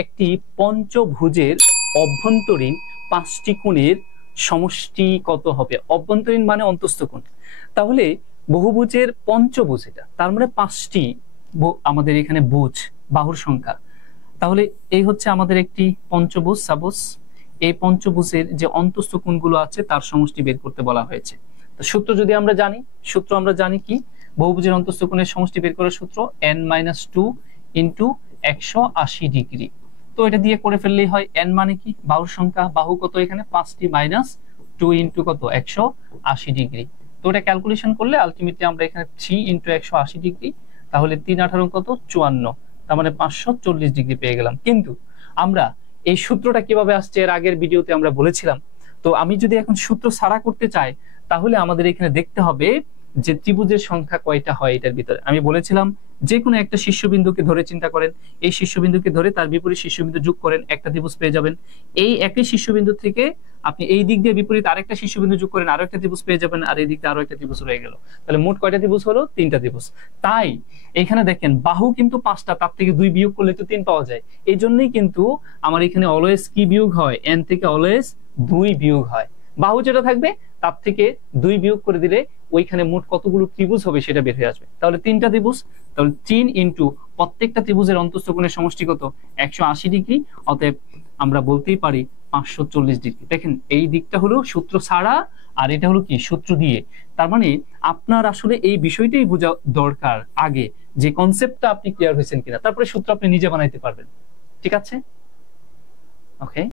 একটি পঞ্চভুজের অভ্যন্তরীণ পাঁচটি কোণের সমষ্টি কত হবে? অভ্যন্তরীণ মানে অন্তস্থ কোণ। তাহলে বহুভুজের পঞ্চভুজ, এটা তার মানে পাঁচটি আমাদের এখানে ভুজ, বাহুর সংখ্যা। তাহলে এই হচ্ছে আমাদের একটি পঞ্চভুজ। সাপোজ এই পঞ্চভুজের যে অন্তস্থ কোণগুলো আছে তার সমষ্টি বের করতে বলা হয়েছে। তো সূত্র যদি আমরা জানি, আমরা জানি কি বহুভুজের অন্তস্থ কোণের সমষ্টি বের করার সূত্র n-2 ইন্টু 180 ডিগ্রি। তো এটা দিয়ে করে ফেললেই হয়। n মানে কি বাহুর সংখ্যা, বাহু কত এখানে 5টি, মাইনাস 2 ইন্টু কত 180 ডিগ্রি। তো এটা ক্যালকুলেশন করলে আলটিমেটলি আমরা এখানে 3 ইন্টু 180 ডিগ্রি, তাহলে 3×18 কত 54, তার মানে 540 ডিগ্রি পেয়ে গেলাম। কিন্তু আমরা এই সূত্রটা কিভাবে আসছে এর আগের ভিডিওতে আমরা বলেছিলাম। তো আমি যদি এখন সূত্র ছাড়া করতে চাই তাহলে আমাদের এখানে দেখতে হবে যে ত্রিভুজের সংখ্যা কয়টা হয় এটার ভিতরে। আমি বলেছিলাম যে কোনো একটা শীর্ষবিন্দুকে ধরে চিন্তা করেন, এই শীর্ষবিন্দুকে ধরে তার বিপরীত শীর্ষবিন্দু যোগ করেন, একটা ত্রিভুজ পেয়ে যাবেন। এই একই শীর্ষবিন্দু থেকে আপনি এই দিক দিয়ে বিপরীত আরেকটা শীর্ষবিন্দু যোগ করেন, আরো একটা ত্রিভুজ পেয়ে যাবেন, আর এই দিক দিয়ে আরো একটা ত্রিভুজ রয়ে গেল। তাহলে মোট কয়টা ত্রিভুজ হলো? 3টা ত্রিভুজ। তাই এখানে দেখেন বাহু কিন্তু 5টা, তার থেকে 2 বিয়োগ করলে তো 3 পাওয়া যায়। এই জন্যই কিন্তু আমার এখানে অলওয়েজ কি বিয়োগ হয়? n থেকে অলওয়েজ 2 বিয়োগ হয়। বাহু যেটা থাকবে তার থেকে 2 বিয়োগ করে দিলে ওইখানে মোট কতগুলো ত্রিভুজ হবে সেটা বের হয়ে আসবে। তাহলে 3টা ত্রিভুজ, তাহলে 3 ইন্টু প্রত্যেকটা ত্রিভুজের অন্তস্থ কোণের সমষ্টি কত? 180 ডিগ্রি। অতএব আমরা বলতেই পারি 540 ডিগ্রি। দেখেন এই দিকটা হলো সূত্র ছাড়া, আর এটা হলো কি সূত্র দিয়ে। তার মানে আপনার আসলে এই বিষয়টাই বোঝা দরকার আগে, যে কনসেপ্টটা আপনি ক্লিয়ার হয়েছেন কিনা, তারপরে সূত্র আপনি নিজে বানাইতে পারবেন। ঠিক আছে? ওকে।